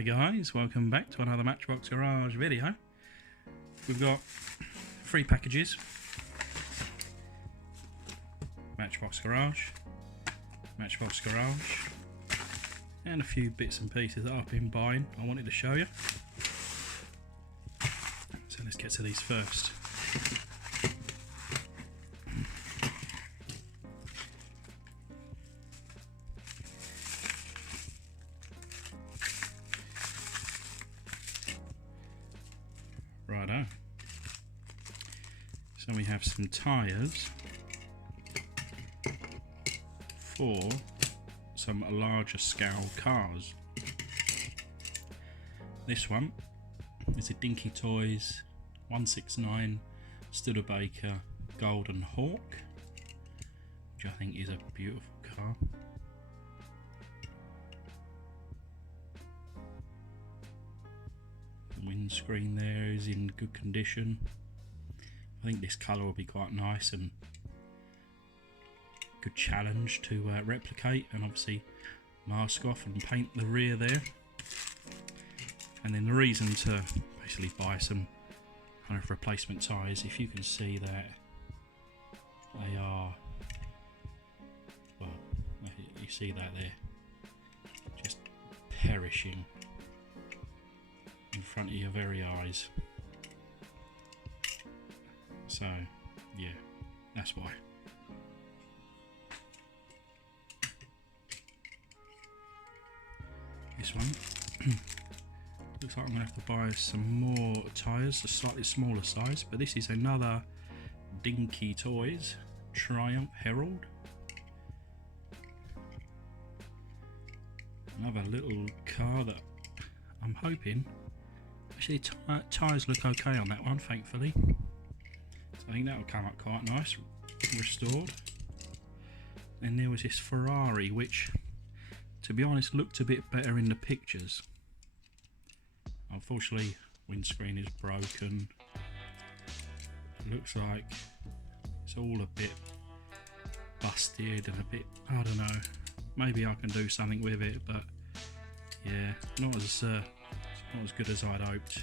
Hi guys, welcome back to another Matchbox Garage video. We've got 3 packages. Matchbox Garage, Matchbox Garage, and a few bits and pieces that I've been buying I wanted to show you. So let's get to these first. Righto. So we have some tyres for some larger scale cars. This one is a Dinky Toys 169 Studebaker Golden Hawk, which I think is a beautiful car. The windscreen there is in good condition. I think this colour will be quite nice and good challenge to replicate, and obviously mask off and paint the rear there. And then the reason to basically buy some kind of replacement tyres, if you can see that they are, well, you see that they're just perishing in front of your very eyes. So yeah, that's why. This one looks like I'm going to have to buy some more tyres, a slightly smaller size, but this is another Dinky Toys Triumph Herald. Another little car that I'm hoping, actually tyres look okay on that one, thankfully. So I think that will come up quite nice, restored. And there was this Ferrari, which, to be honest, looked a bit better in the pictures. Unfortunately, windscreen is broken. It looks like it's all a bit busted and a bit, I don't know, maybe I can do something with it, but yeah, not as good as I'd hoped.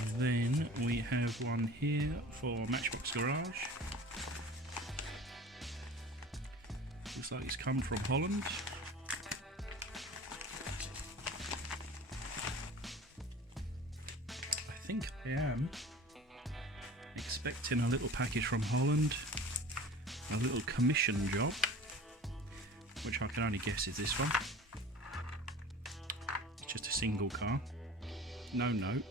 And then we have one here for Matchbox Garage. Looks like it's come from Holland. I think I am expecting a little package from Holland, a little commission job, which I can only guess is this one. It's just a single car, no note.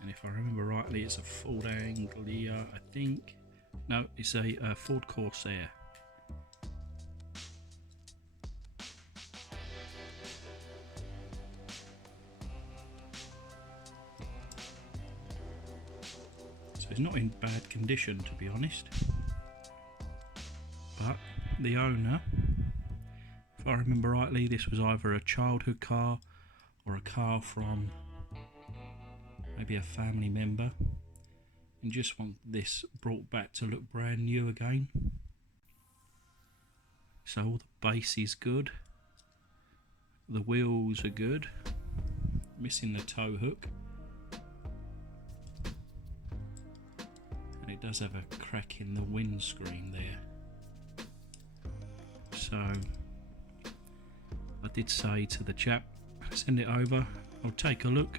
And if I remember rightly, it's a Ford Anglia, I think. No, it's a Ford Corsair. So it's not in bad condition, to be honest. But the owner, if I remember rightly, this was either a childhood car or a car from maybe a family member, and just want this brought back to look brand new again. So all the base is good, the wheels are good, missing the tow hook, and it does have a crack in the windscreen there. So I did say to the chap, send it over, I'll take a look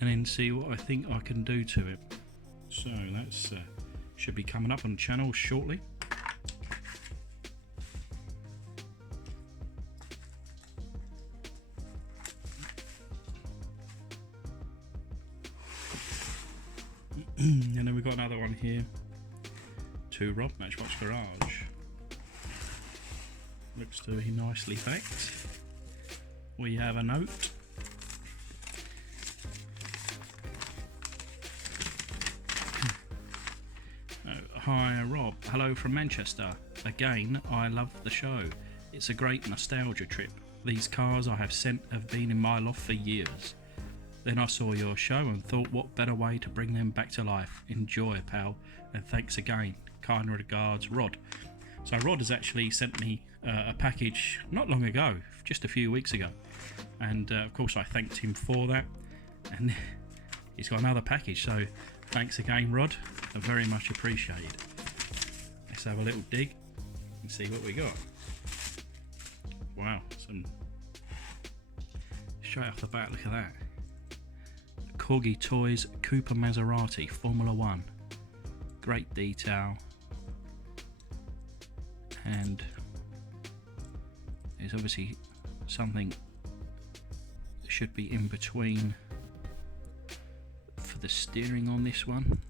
and then see what I think I can do to it. So that's should be coming up on the channel shortly. And then we've got another one here to Rob, Matchbox Garage. looks to be nicely packed. We have a note. Hi Rob, hello from Manchester. Again, I love the show. It's a great nostalgia trip. These cars I have sent have been in my loft for years. Then I saw your show and thought, what better way to bring them back to life. Enjoy, pal, and thanks again. Kind regards, Rod. So Rod has actually sent me a package not long ago, just a few weeks ago, and of course I thanked him for that, and he's got another package, so thanks again, Rod. Very much appreciated. Let's have a little dig and see what we got. Wow, some straight off the bat, look at that. Corgi Toys Cooper Maserati Formula 1. Great detail. And there's obviously something that should be in between for the steering on this one.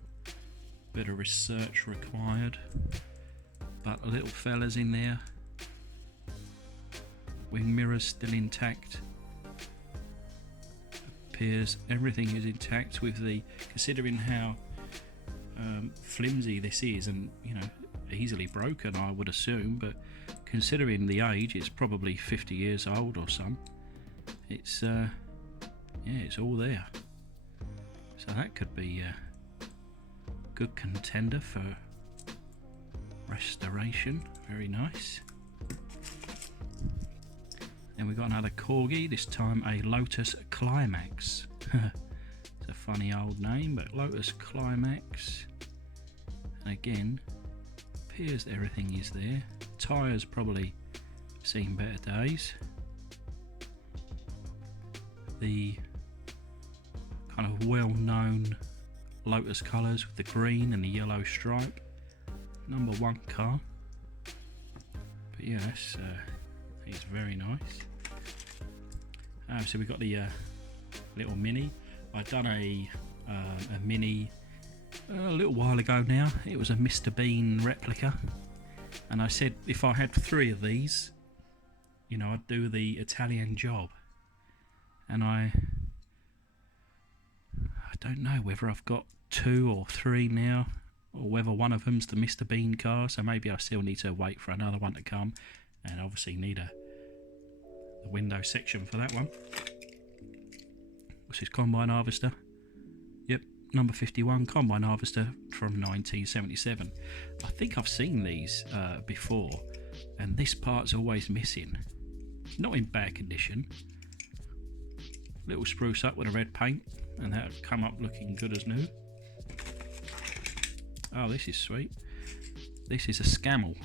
Bit of research required, but little fellas in there. Wing mirrors still intact. Appears everything is intact with the, considering how flimsy this is, and you know, easily broken I would assume, but considering the age, it's probably 50 years old or some. It's yeah, it's all there, so that could be good contender for restoration. Very nice. Then we got another Corgi, this time a Lotus Climax. It's a funny old name, but Lotus Climax. And again, appears that everything is there. Tyres probably seen better days. The kind of well-known Lotus colours with the green and the yellow stripe. Number 1 car. But yeah, that's it's very nice. So we got the little Mini. I'd done a Mini a little while ago now. It was a Mr. Bean replica, and I said if I had 3 of these, you know, I'd do the Italian job. And I don't know whether I've got 2 or 3 now, or whether one of them's the Mr. Bean car, so maybe I still need to wait for another one to come, and obviously need the window section for that one. What's this, combine harvester? Yep, number 51 combine harvester from 1977. I think I've seen these before, and this part's always missing. Not in bad condition. Little spruce up with a red paint, and that'll come up looking good as new. Oh, this is sweet. This is a Scamel.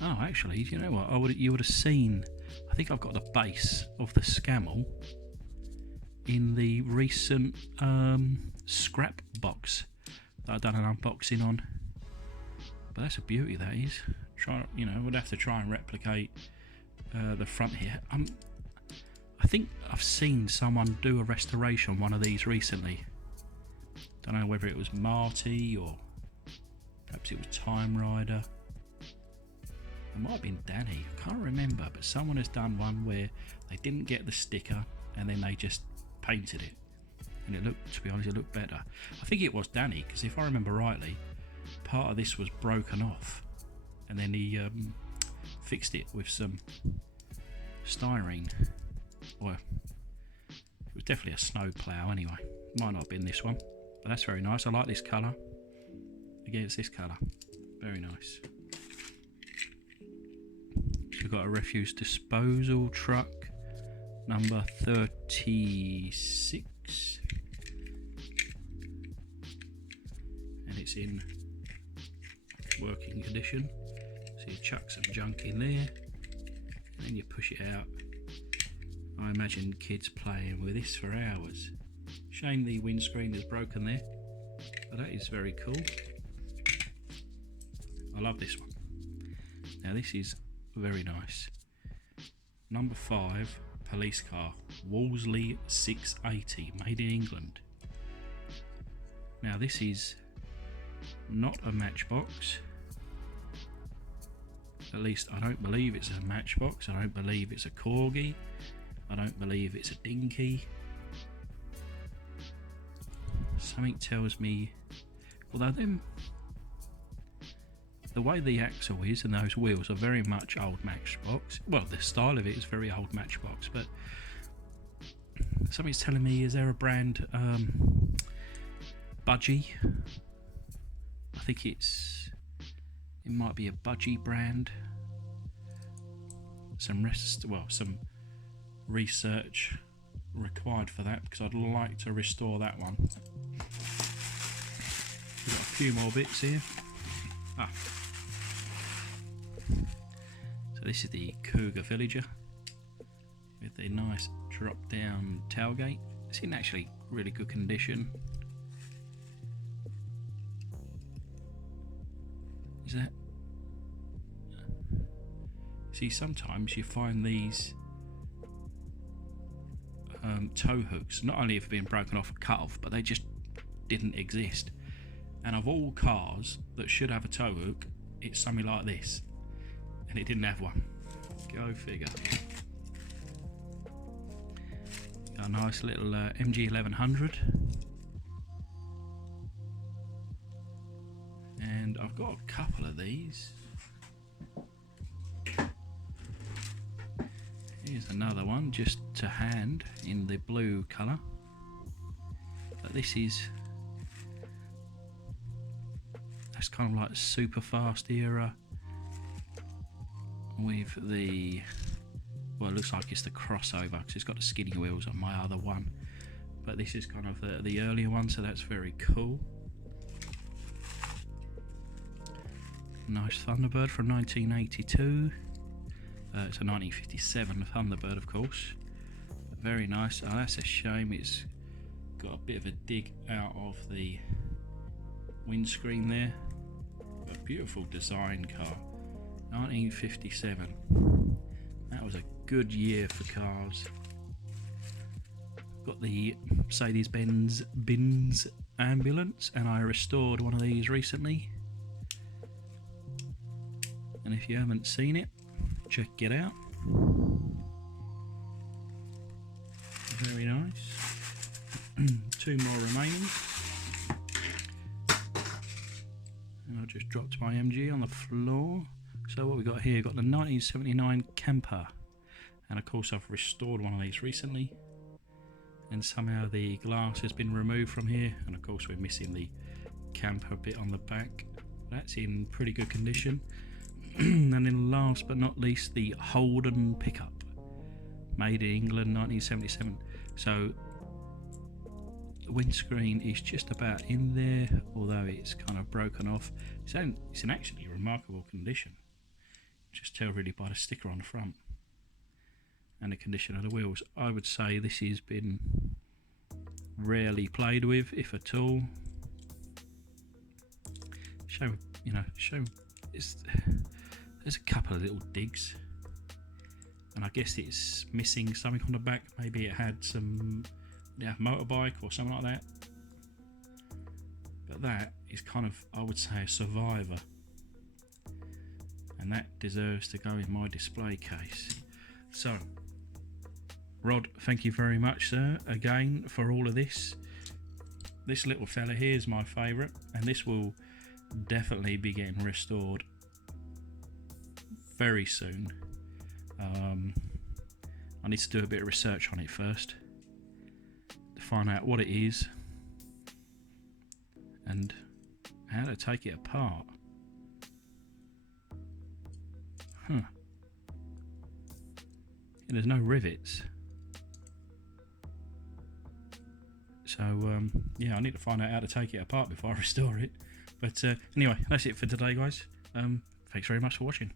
Oh, actually, you know what? You would have seen. I think I've got the base of the Scamel in the recent scrap box that I've done an unboxing on. But that's a beauty, that is. We'd have to try and replicate the front here. I think I've seen someone do a restoration on one of these recently. Don't know whether it was Marty or perhaps it was Time Rider. It might have been Danny, I can't remember, but someone has done one where they didn't get the sticker and then they just painted it, and it looked, to be honest, it looked better. I think it was Danny, because if I remember rightly, part of this was broken off and then he fixed it with some styrene, or it was definitely a snow plough anyway. Might not have been this one, but that's very nice. I like this colour. Again, it's this colour, very nice. We've got a refuse disposal truck, number 36, and it's in working condition. So you chuck some junk in there, and then you push it out. I imagine kids playing with this for hours. Shame the windscreen is broken there, but that is very cool. I love this one. Now this is very nice. Number 5 police car, Wolseley 680, made in England. Now this is not a Matchbox. At least I don't believe it's a Matchbox. I don't believe it's a Corgi. I don't believe it's a Dinky. Something tells me, although the way the axle is and those wheels are very much old Matchbox. Well, the style of it is very old Matchbox, but something's telling me, is there a brand, Budgie? I think it might be a Budgie brand. Some research required for that, because I'd like to restore that one. We've got a few more bits here. So this is the Cougar Villager with the nice drop down tailgate. It's in actually really good condition. Is that? See, sometimes you find these tow hooks, not only have been broken off and cut off, but they just didn't exist. And of all cars that should have a tow hook, it's something like this, and it didn't have one. Go figure. Got a nice little MG 1100, and I've got a couple of these. Here's another one just to hand in the blue colour, but that's kind of like super fast era with the, well, it looks like it's the crossover because it's got the skinny wheels on my other one, but this is kind of the earlier one, so that's very cool. Nice Thunderbird from 1982. It's a 1957 Thunderbird, of course. Very nice. Oh, that's a shame. It's got a bit of a dig out of the windscreen there. A beautiful design car. 1957. That was a good year for cars. Got the Mercedes-Benz Bins ambulance, and I restored one of these recently. And if you haven't seen it, check it out. Very nice. Two more remaining. And I just dropped my MG on the floor. So what we got here, got the 1979 Camper, and of course I've restored one of these recently, and somehow the glass has been removed from here, and of course we're missing the camper bit on the back. That's in pretty good condition. And then last but not least, the Holden pickup, made in England, 1977. So the windscreen is just about in there, although it's kind of broken off. It's in actually remarkable condition. Just tell really by the sticker on the front and the condition of the wheels. I would say this has been rarely played with, if at all. There's a couple of little digs, and I guess it's missing something on the back. Maybe it had some motorbike or something like that. But that is kind of, I would say, a survivor, and that deserves to go in my display case. So, Rod, thank you very much, sir, again for all of this. This little fella here is my favourite, and this will definitely be getting restored very soon. I need to do a bit of research on it first to find out what it is and how to take it apart. Yeah, there's no rivets, so yeah, I need to find out how to take it apart before I restore it. But anyway, that's it for today, guys. Thanks very much for watching.